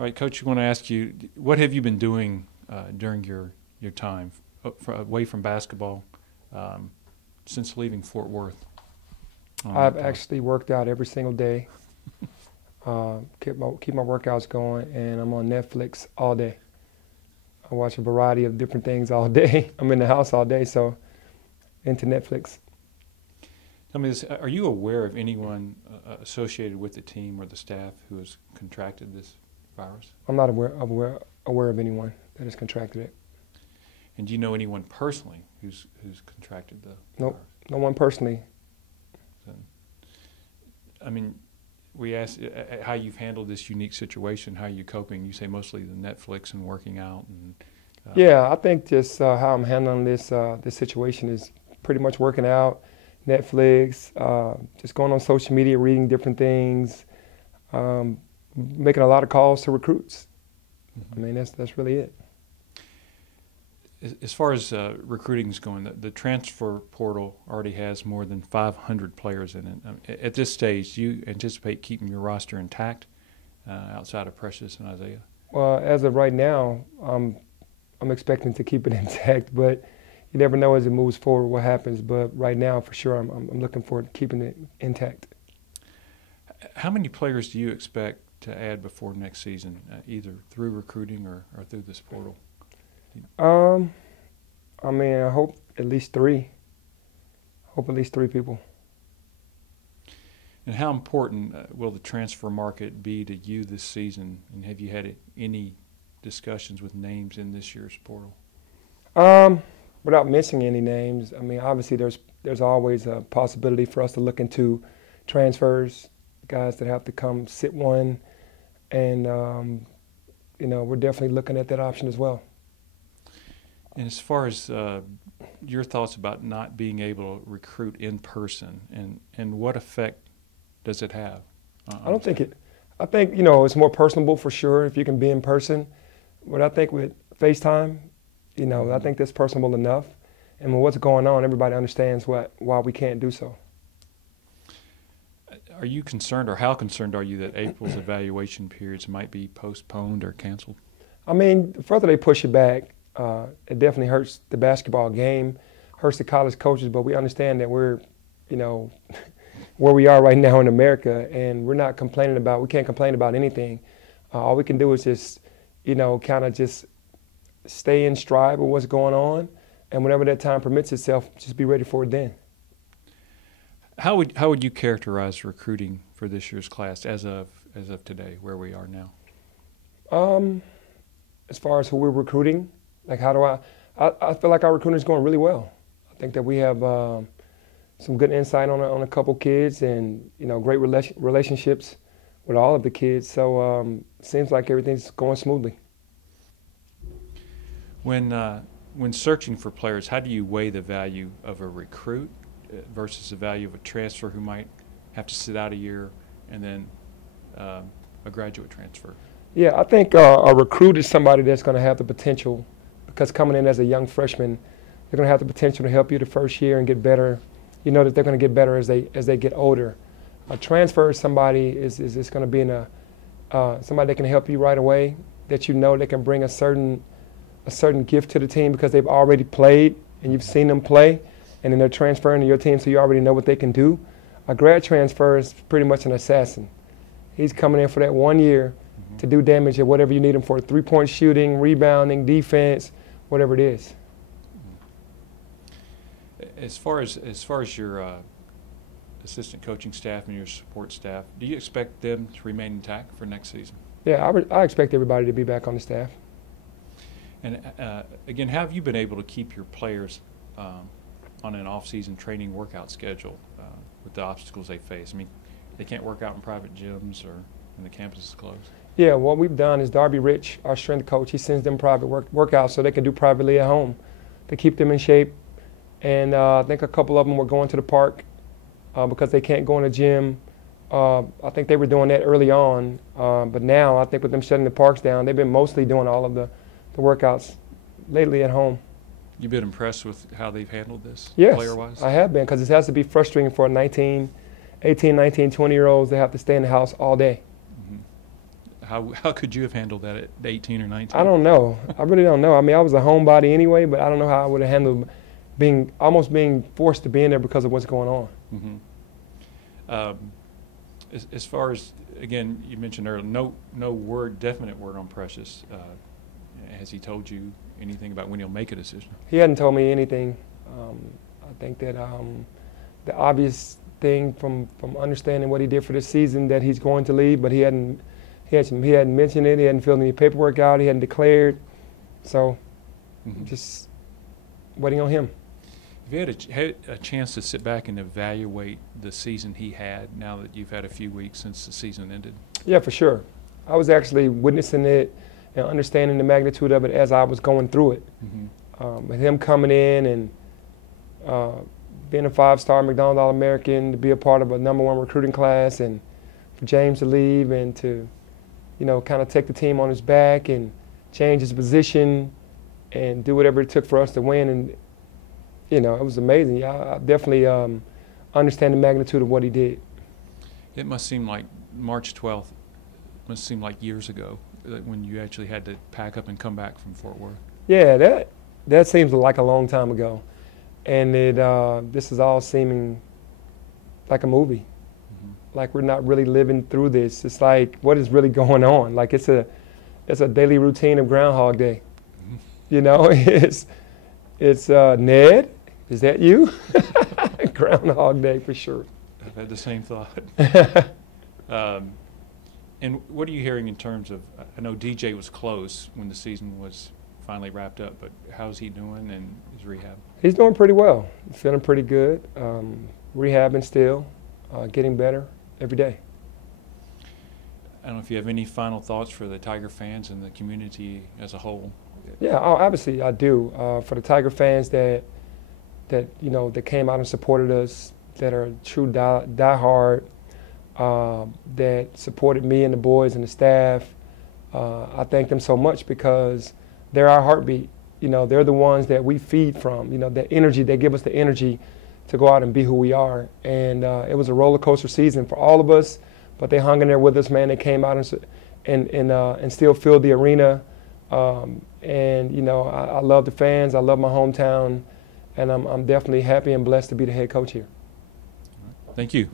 All right, Coach, I want to ask you, what have you been doing during your time away from basketball since leaving Fort Worth? I've actually worked out every single day, keep my workouts going, and I'm on Netflix all day. I watch a variety of different things all day. I'm in the house all day, so into Netflix. Tell me this, are you aware of anyone associated with the team or the staff who has contracted this virus? I'm not aware of anyone that has contracted it. And do you know anyone personally who's contracted the Nope, virus? no one personally. So, I mean, we asked how you've handled this unique situation, how are you coping? You say mostly the Netflix and working out. And yeah, I think just how I'm handling this situation is pretty much working out, Netflix, just going on social media, reading different things, making a lot of calls to recruits. Mm-hmm. I mean, that's really it. As far as recruiting is going, the transfer portal already has more than 500 players in it. At this stage, do you anticipate keeping your roster intact outside of Precious and Isaiah? Well, as of right now, I'm expecting to keep it intact, but you never know as it moves forward what happens. But right now, for sure, I'm looking forward to keeping it intact. How many players do you expect to add before next season, either through recruiting or through this portal? I mean, I hope at least three. Hope at least three people. And how important will the transfer market be to you this season? And have you had any discussions with names in this year's portal? Without mentioning any names, I mean, obviously there's always a possibility for us to look into transfers, guys that have to come sit one, and you know, we're definitely looking at that option as well. And as far as your thoughts about not being able to recruit in person, and what effect does it have? I think, you know, it's more personable for sure if you can be in person. But I think with FaceTime, you know, I think that's personable enough. And with what's going on, everybody understands why we can't do so. Are you concerned, or how concerned are you that April's evaluation periods might be postponed or canceled? I mean, the further they push it back, it definitely hurts the basketball game, hurts the college coaches, but we understand that we're, you know, where we are right now in America, and we can't complain about anything. All we can do is just, you know, kind of just stay in stride with what's going on, and whenever that time permits itself, just be ready for it then. How would you characterize recruiting for this year's class as of today, where we are now? As far as who we're recruiting, like I feel like our recruiting is going really well. I think that we have some good insight on a couple kids, and you know, great relationships with all of the kids. So it seems like everything's going smoothly. When searching for players, how do you weigh the value of a recruit versus the value of a transfer who might have to sit out a year, and then a graduate transfer? Yeah, I think a recruit is somebody that's going to have the potential, because coming in as a young freshman, they're going to have the potential to help you the first year and get better. You know that they're going to get better as they get older. A transfer is somebody is going to be somebody that can help you right away, that you know they can bring a certain gift to the team because they've already played and you've seen them play, and then they're transferring to your team, so you already know what they can do. A grad transfer is pretty much an assassin. He's coming in for that 1 year to do damage at whatever you need him for, three-point shooting, rebounding, defense, whatever it is. As far as your assistant coaching staff and your support staff, do you expect them to remain intact for next season? Yeah, I expect everybody to be back on the staff. And again, how have you been able to keep your players on an off-season training workout schedule with the obstacles they face? I mean, they can't work out in private gyms or when the campus is closed. Yeah, what we've done is Darby Rich, our strength coach, he sends them private workouts so they can do privately at home to keep them in shape. And I think a couple of them were going to the park because they can't go in the gym. I think they were doing that early on, but now I think with them shutting the parks down, they've been mostly doing all of the workouts lately at home. You've been impressed with how they've handled this, yes, player-wise? I have been, because it has to be frustrating for 18, 19, 20-year-olds that have to stay in the house all day. Mm-hmm. How could you have handled that at 18 or 19? I don't know. I really don't know. I mean, I was a homebody anyway, but I don't know how I would have handled almost being forced to be in there because of what's going on. Mm-hmm. As far as, again, you mentioned earlier, no definite word on Precious. Has he told you anything about when he'll make a decision? He hadn't told me anything. I think that the obvious thing from understanding what he did for this season, that he's going to leave, but he hadn't mentioned it. He hadn't filled any paperwork out. He hadn't declared. So just waiting on him. Have you had a chance to sit back and evaluate the season he had now that you've had a few weeks since the season ended? Yeah, for sure. I was actually witnessing it and understanding the magnitude of it as I was going through it. With him coming in and being a 5-star McDonald's All-American, to be a part of a #1 recruiting class, and for James to leave and to, kind of take the team on his back and change his position and do whatever it took for us to win. And, it was amazing. Yeah, I definitely understand the magnitude of what he did. It must seem like March 12th must seem like years ago when you actually had to pack up and come back from Fort Worth. Yeah, that seems like a long time ago. And this is all seeming like a movie. Like we're not really living through this. It's like, what is really going on? Like it's a daily routine of Groundhog Day. It's Ned, is that you? Groundhog Day for sure. I've had the same thought. And what are you hearing in terms of, I know DJ was close when the season was finally wrapped up, but how's he doing and his rehab? He's doing pretty well. He's feeling pretty good. Rehabbing still, getting better every day. I don't know if you have any final thoughts for the Tiger fans and the community as a whole. Yeah, obviously I do. For the Tiger fans that came out and supported us, that are true diehard, that supported me and the boys and the staff, I thank them so much because they're our heartbeat. They're the ones that we feed from. That energy, they give us the energy to go out and be who we are. And it was a roller coaster season for all of us, but they hung in there with us, man. They came out and still filled the arena. I love the fans. I love my hometown, and I'm definitely happy and blessed to be the head coach here. Thank you.